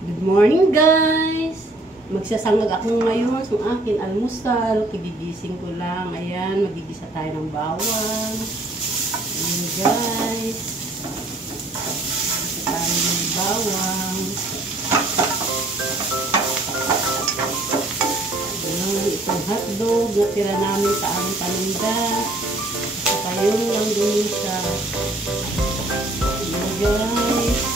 Good morning guys! Magsasangag ako ngayon sa akin almusal. Kigigising ko lang. Ayan, magigisa tayo ng bawang. Ayan guys. Magigisa tayo ng bawang. Ayan, itong hotdog na tira namin sa aming paninda. Saka yung langganisa. Ayan guys.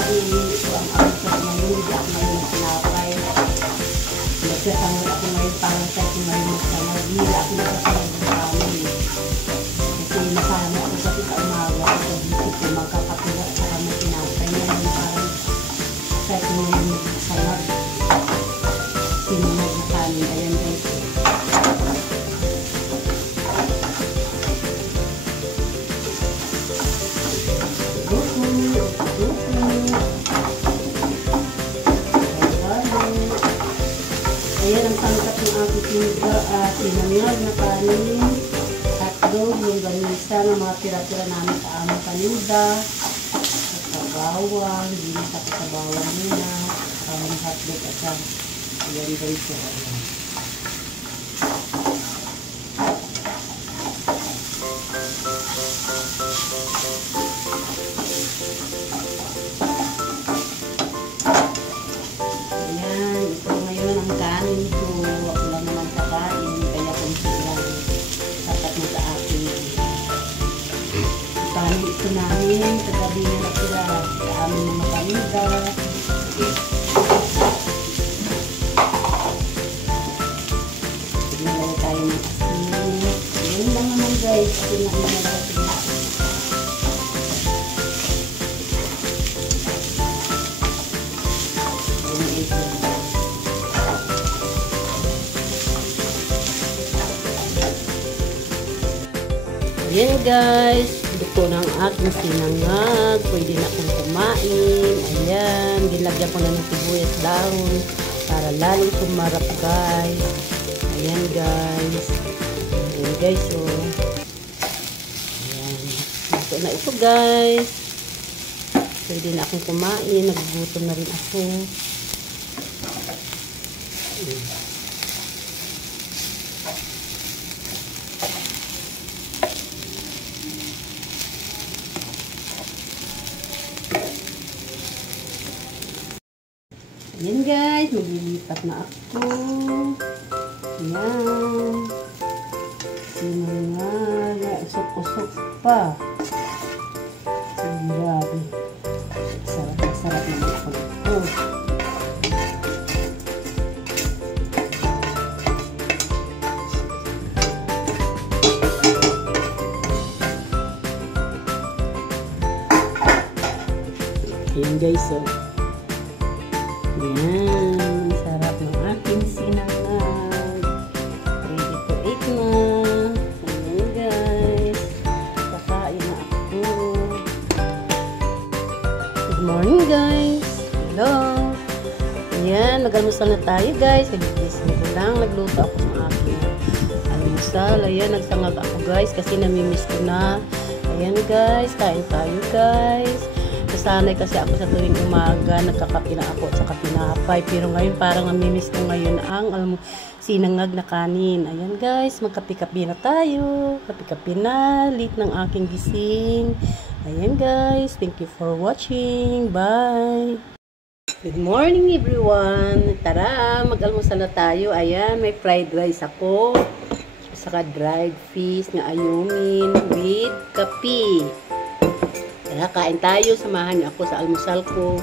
Ito ang almusal ngayon, hindi ako ngayon magsinapay. Nagsasangal ako ngayon parang sa akin ngayon magsangal. Hindi ako nagsasangal ng kami. Kasi nasama ako kasi sa umaga. Kasi dito ko magkakapila at saka magsinapay. Ngayon parang sa akin ngayon magsangal. Sinunod na kami. Ayan guys. Ayan ang sangkap ng aking sinangag na kanin, hotdog, longganisa ng mga tira-tira namin sa aming paninda, at bawang, ginis ako sa bawang nila, ang hotdog at sa ayan guys. Kanin ko, wala naman kakain, kaya kung silang sapat mo sa akin. Kanin ito namin, sa gabi na natira sa aming mga paninda. Nalagay tayo ng asin. Yun lang naman guys, asin na inalagay. Ayan guys, luto ng aking sinangag. Pwede na akong kumain. Ayan, ginlagyan ko na ng sibuyas dahon para lalong sumarap guys. Ayan guys. Ayan guys, so. Ayan, luto na ito guys. Pwede na akong kumain. Nagugutom na rin ako. Ayan guys, maglilipat na ako. Ayan. Sinangag. Usok-usok pa. Grabe. Sarap na ako ito. Ayan guys, so. Ayan, sarap ng aking sinangag. Ready to eat na. Ayan guys, kakain na ako. Good morning guys. Hello. Ayan, mag-almusal na tayo guys. Nagigising ko lang, nagluto ako ng aking almusal. Ayan, nagsangag ako guys kasi namimiss ko na. Ayan guys, kain tayo guys. Nasanay kasi ako sa tuwing umaga, nagkakape na ako at saka tinapay. Pero ngayon parang namimiss ko ngayon ang sinangag na kanin. Ayan guys, magkape-kape na tayo. Kape-kape na, late ng aking gising. Ayan guys, thank you for watching. Bye! Good morning everyone! Tara, mag-almusal na tayo. Ayan, may fried rice ako. Saka dried fish na ayungin with kape. Kaya kain tayo, samahan niyo ako sa almusal ko.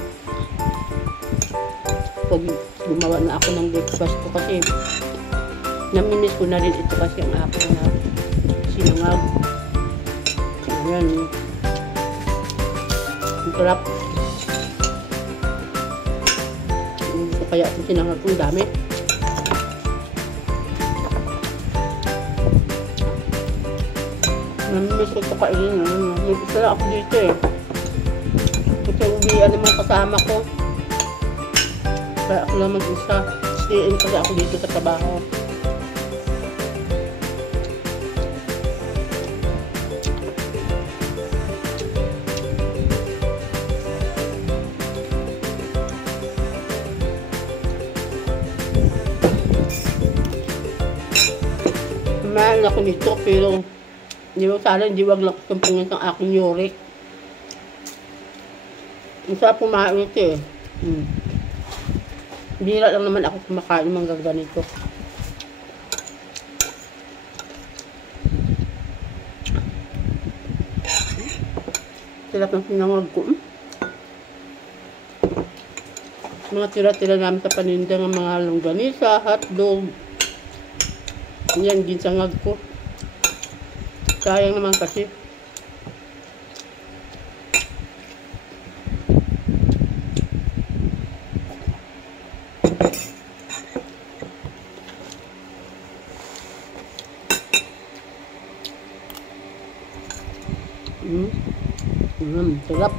Pag gumawa na ako ng breakfast ko kasi namimiss ko na rin ito kasi ang hapon na sinangag. Ayan. Ang sarap. Kaya itong sinangag ko, dami. Namimiss ko ito kainin. Mag-isa lang ako dito eh. Kasi uwian naman kasama ko. Kaya ako lang mag-isa. Stay-in kasi ako dito sa trabaho. Kumain ako nito pero hindi wag lang kumpungin ng aking yurik. Ang sarap kumain ito eh. Bira lang naman ako kumakain mga ganito. Sarap ng pinangag ko. Mga tira-tira namin sa paninda ng mga longganisa, hotdog. Yan, ginsangag ko. Sayang naman kasi. Sarap.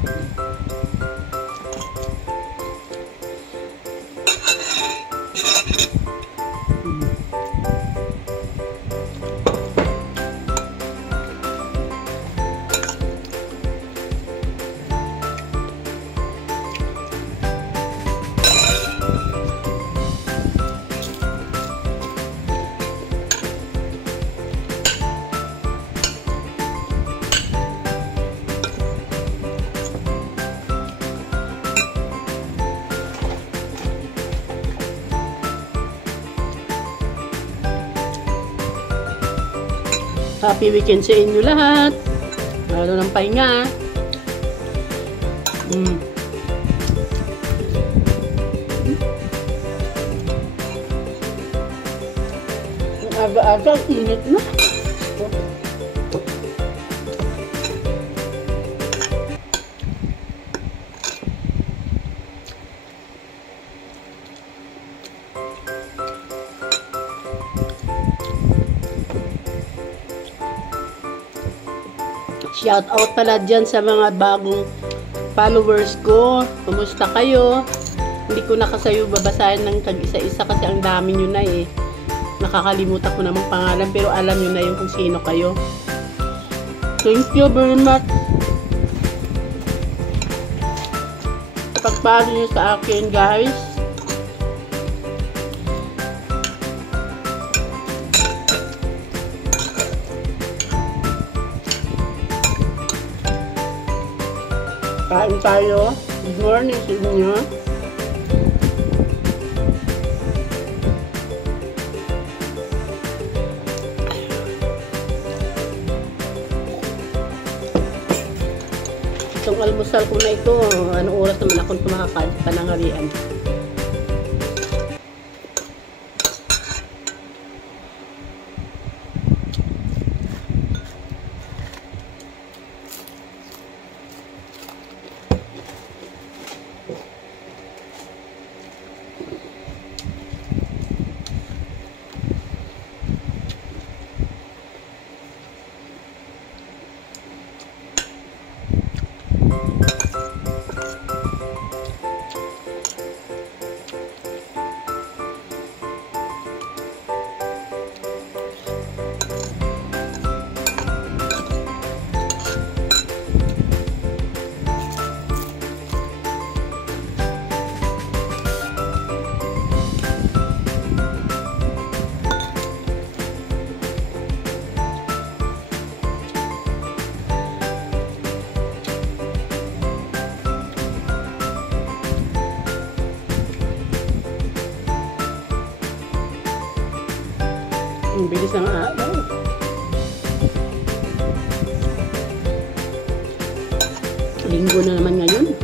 Happy weekend sa inyo lahat. Lalo ng pahinga. Ang aga-aga, init na. Shout out pala dyan sa mga bagong followers ko. Kumusta kayo? Hindi ko na kasayo babasahin ng tag-isa-isa kasi ang dami nyo na eh. Nakakalimutan ko namang pangalan pero alam nyo na yung kung sino kayo. Thank you very much. Pagpalo nyo sa akin guys. Kain tayo. Good morning sa inyo. Itong almusal ko na ito, anong oras naman akong tumakakain sa pananghalian. Ang bilis ng araw. Linggo na naman ngayon.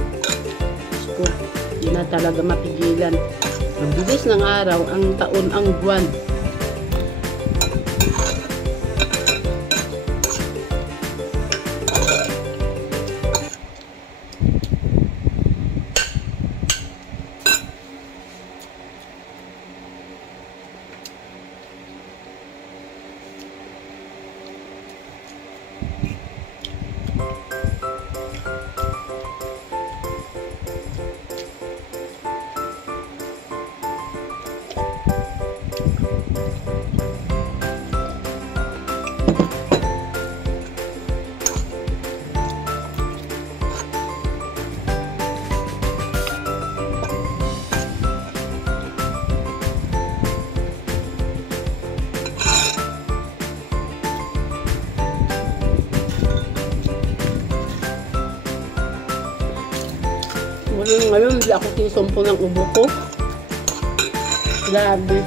Gusto, hindi na talaga mapigilan. Ang bilis ng araw, ang taon, ang buwan. Ngayon, hindi ako sinisumpo ng ubo ko. Grabe.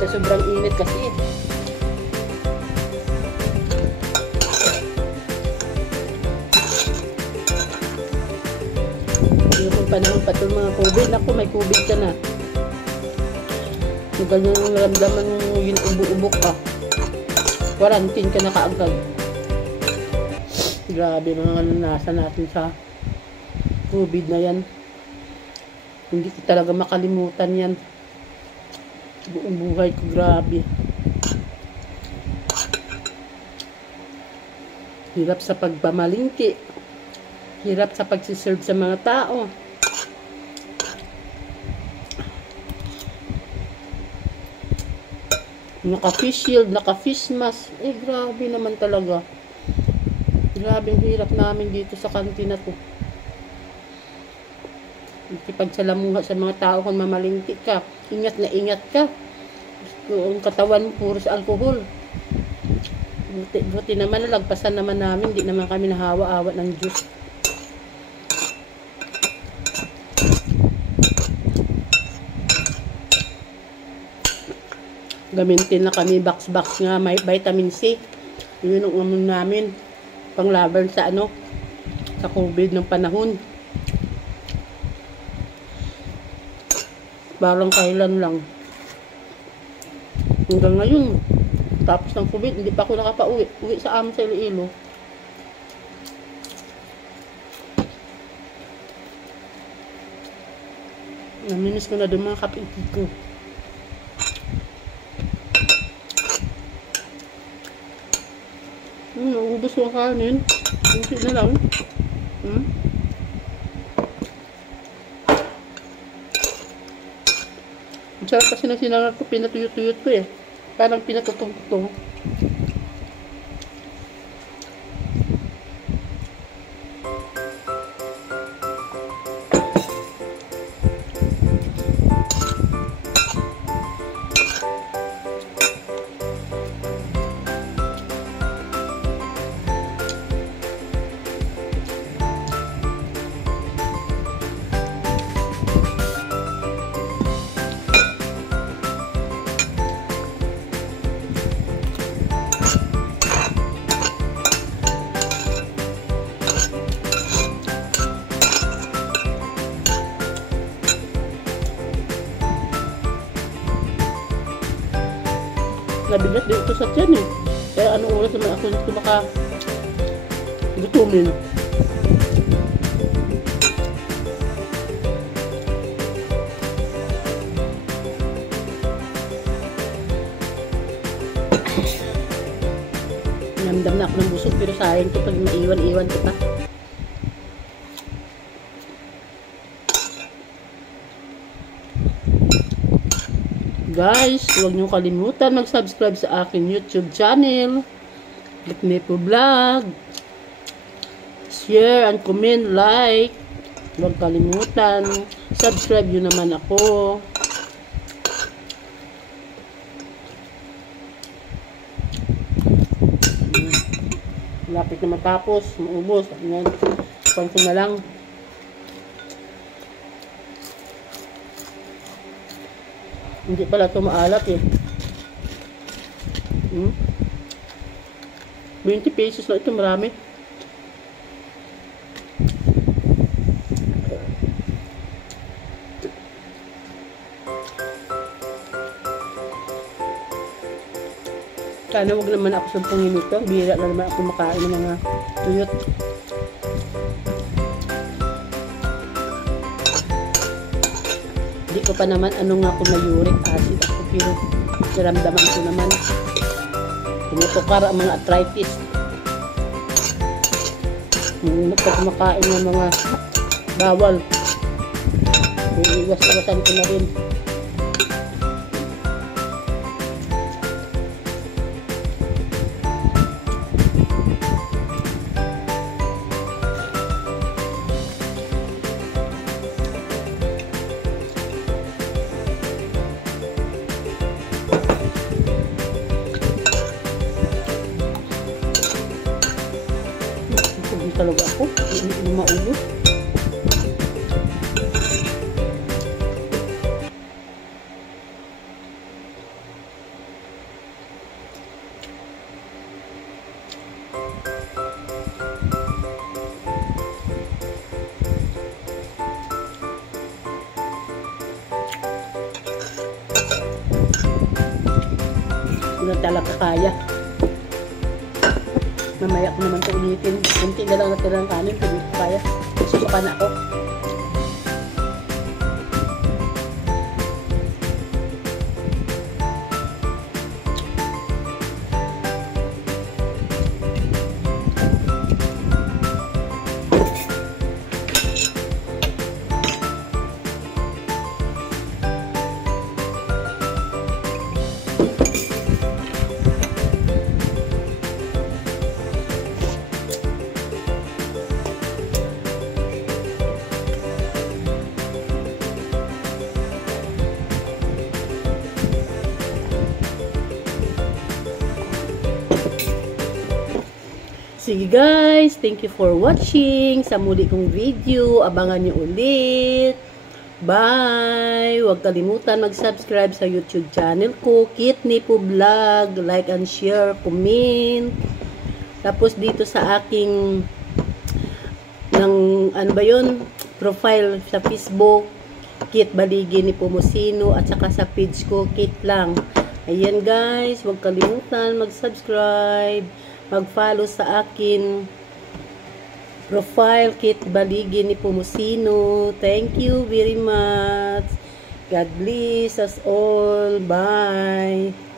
Sa sobrang init kasi. Yung panahon pa itong mga COVID. Naku, may COVID ka na. Kung ganyan yung naramdaman mo yung ubo-ubo ka, quarantine ka na kaagad. Grabe mga nasa natin sa COVID na yan. Hindi ko talaga makalimutan yan. Buong buhay ko, grabe. Hirap sa pagpamalingki. Hirap sa pagsiserve sa mga tao. Naka-face shield, naka-face mask. Eh, grabe naman talaga. Grabe ang hirap namin dito sa kantina to. Ipagsalamuha sa mga tao kung mamalingki ka. Ingat na ingat ka. Ang katawan mo puro sa alcohol. Buti naman, nalagpasan naman namin. Hindi naman kami nahawa-awa ng Diyos. Gamitin na kami box nga may vitamin C. Yun ang umon namin panglaban sa sa COVID ng panahon. Parang kailan lang. Hanggang ngayon, tapos ng COVID, hindi pa ako nakapauwi. Uwi sa amin sa Iloilo. Namimiss ko na doon mga kapitid ko. Naubos ko ang kanin. Hindi na lang. Ang sarap kasi ng sinangat ko, pinatuyot-tuyot ko eh. Parang pinatutong-tutong. Nabigat din ito sa tiyan eh. Kaya anong oras naman ako dito gutumin. Namdam na ako ng busog pero sayang ito pag maiwan-iwan ko pa. Guys, huwag niyo kalimutan mag-subscribe sa aking YouTube channel, Nepo Vlog. Share and comment, like. Huwag kalimutan. Subscribe niyo naman ako. Lapit na matapos, maubos. Konti na lang. Hindi pala ito maalat eh. 20 pesos na ito, marami. Sana wag naman ako sampungin ito. Bihira na naman ako makain ng mga tuyot. Hindi ko pa naman nga kung may uric acid ako, pero naramdaman ko naman tumutukar ang mga arthritis. Pag kumakain ng mga bawal, iwas-iwasan ko na rin. Talaga ako, hindi maubos. Hindi na talaga kaya. Mamaya ko naman ito ulitin. Kunti na lang natirang kanin. Hindi ko kaya. Susuka na ako. Sige guys, thank you for watching. Sa muli kong video, abangan nyo ulit. Bye! Huwag kalimutan mag-subscribe sa YouTube channel ko, Kit Nipo Vlog. Like and share, comment. Tapos dito sa aking ano ba yun? Profile sa Facebook, Kit Baligi Nipo Musino. At saka sa page ko, Kit lang. Ayan guys, huwag kalimutan mag-subscribe. Mag-follow sa akin profile, Kit Baligi Nipo Musino. Thank you very much. God bless us all. Bye.